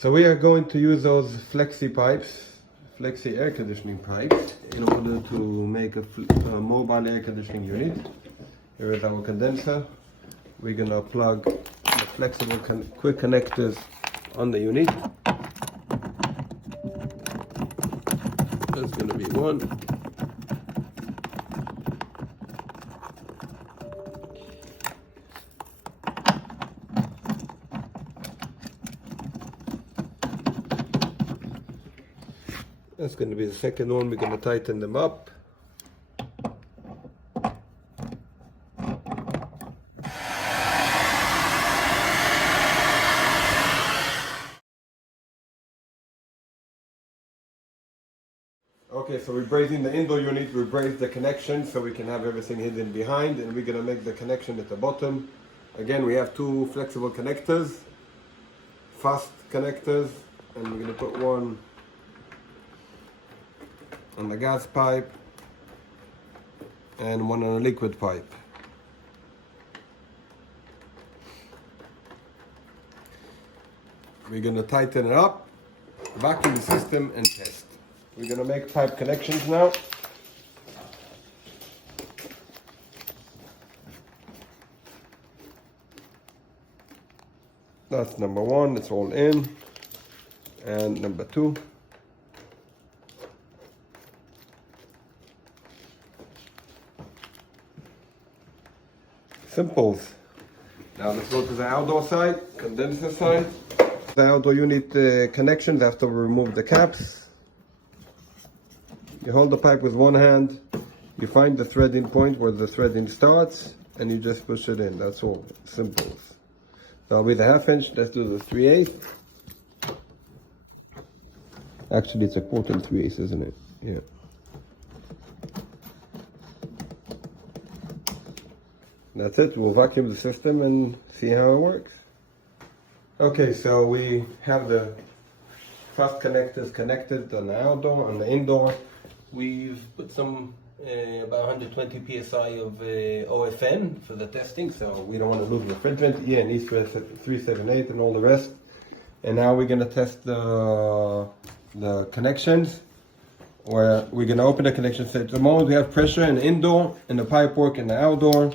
So we are going to use those flexi air conditioning pipes in order to make a mobile air conditioning unit. Here is our condenser. We're gonna plug the flexible quick connectors on the unit. That's gonna be one. That's going to be the second one. We're going to tighten them up. Okay, so we're brazing the indoor unit, we brazed the connection so we can have everything hidden behind, and we're going to make the connection at the bottom. Again, we have two flexible connectors, fast connectors, and we're going to put one on the gas pipe and one on a liquid pipe. We're going to tighten it up, vacuum the system, and test. We're going to make pipe connections now. That's number one, it's all in. And number two. Simples. Now let's go to the outdoor side, condenser side. The outdoor unit connections, after we remove the caps. You hold the pipe with one hand, you find the threading point where the threading starts, and you just push it in. That's all. Simples. That'll be the 1/2 inch. Let's do the 3/8. Actually, it's a 1/4 3/8, isn't it? Yeah. That's it. We'll vacuum the system and see how it works. Okay, so we have the fast connectors connected on the outdoor. On the indoor, we've put some about 120 psi of OFN for the testing, so we don't want to lose refrigerant. Yeah, and E378 and all the rest. And now we're going to test the connections, where we're going to open the connection. So at the moment we have pressure in the indoor and the pipe work in the outdoor.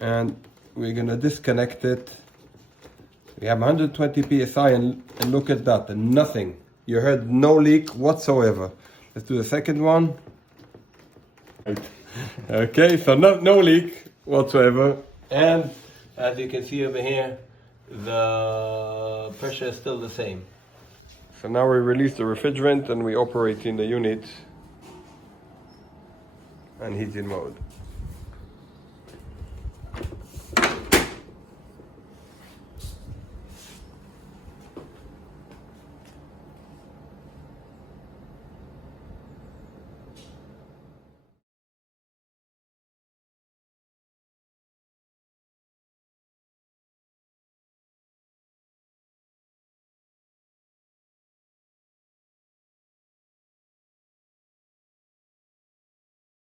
And we're gonna disconnect it. We have 120 psi, and look at that, and nothing. You heard no leak whatsoever. Let's do the second one. Okay, so no leak whatsoever. And as you can see over here, the pressure is still the same. So now we release the refrigerant and we operate in the unit, and he's in mode.